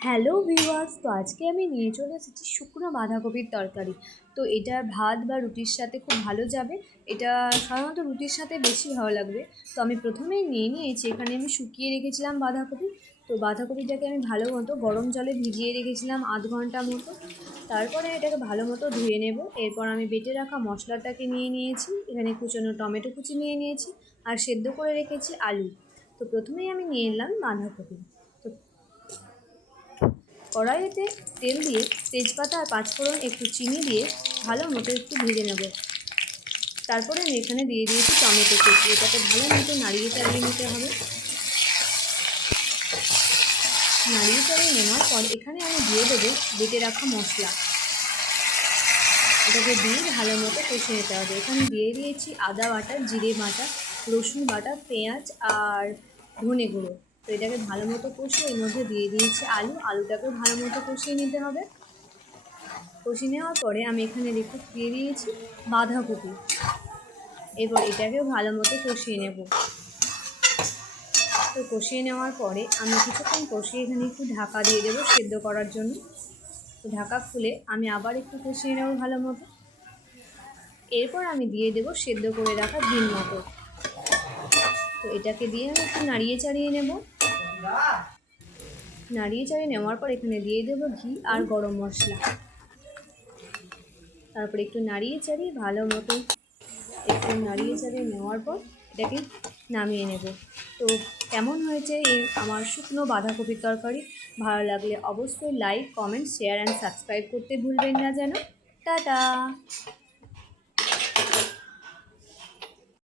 Hello viewers, তো আজকে আমি নিয়ে চলে এসেছি শুকনো বাঁধাকপির তরকারি। তো এটা ভাত বা রুটির সাথে খুব ভালো যাবে। এটা সাধারণত রুটির সাথে বেশি ভালো লাগবে। তো আমি প্রথমেই নিয়ে নিয়েছি, এখানে আমি শুকিয়ে রেখেছিলাম বাঁধাকপি। তো বাঁধাকপিটাকে আমি ভালো মতো গরম জলে ভিজিয়ে রেখেছিলাম আধ ঘন্টা মতো। তারপরে এটাকে ভালো মতো ধুয়ে নেব। এরপর আমি বেটে রাখা মশলাটাকে নিয়ে নিয়েছি, এখানে কুচনো টমেটো কুচি নিয়ে নিয়েছি আর সেদ্ধ করে রেখেছি আলু। তো প্রথমেই আমি নিয়ে নিলাম বাঁধাকপি। তো কড়াইতে তেল দিয়ে তেজপাতা আর পাঁচফোড়ন একটু চিনি দিয়ে ভালো মতো একটু ভেজে নেব। তারপরে আমি এখানে দিয়ে দিয়েছি টমেটো কুচি, এটাকে ভালো মতো নাড়িয়ে চাড়িয়ে নিতে হবে। নাড়িয়ে চাড়িয়ে নেওয়ার পর এখানে আমি দিয়ে দেবো বেটে রাখা মশলা, এটাকে দিয়ে ভালো মতো কষে নিতে হবে। এখানে দিয়ে দিয়েছি আদা বাটা, জিরে বাটা, রসুন বাটা, পেঁয়াজ আর ধনে গুঁড়ো। তো এটাকে ভালো মতো কষিয়ে এর মধ্যে দিয়ে দিয়েছি আলুটাকেও ভালো মতো কষিয়ে নিতে হবে। কষিয়ে নেওয়ার পরে আমি এখানে দিয়ে দিয়েছি বাঁধাকপি। এরপর এটাকেও ভালো মতো কষিয়ে নেব। তো কষিয়ে নেওয়ার পরে আমি কিছুক্ষণ কষিয়ে এখানে একটু ঢাকা দিয়ে দেবো সেদ্ধ করার জন্য। তো ঢাকা খুলে আমি আবার একটু কষিয়ে নেব ভালো মতো। এরপর আমি দিয়ে দেবো সেদ্ধ করে রাখা ডিম মটর। তো এটাকে দিয়ে আমি একটু নাড়িয়ে চাড়িয়ে নেব। নাড়িয়ে চাড়িয়ে নেওয়ার পর এখানে দিয়ে দেবো ঘি আর গরম মশলা। তারপরে একটু নাড়িয়ে চাড়িয়ে ভালো মতো নেওয়ার পর এটাকে নামিয়ে নেব। তো কেমন হয়েছে এই আমার শুকনো বাঁধাকপির তরকারি? ভালো লাগলে অবশ্যই like, comment, share and subscribe করতে ভুলবেন না যেন। টাটা।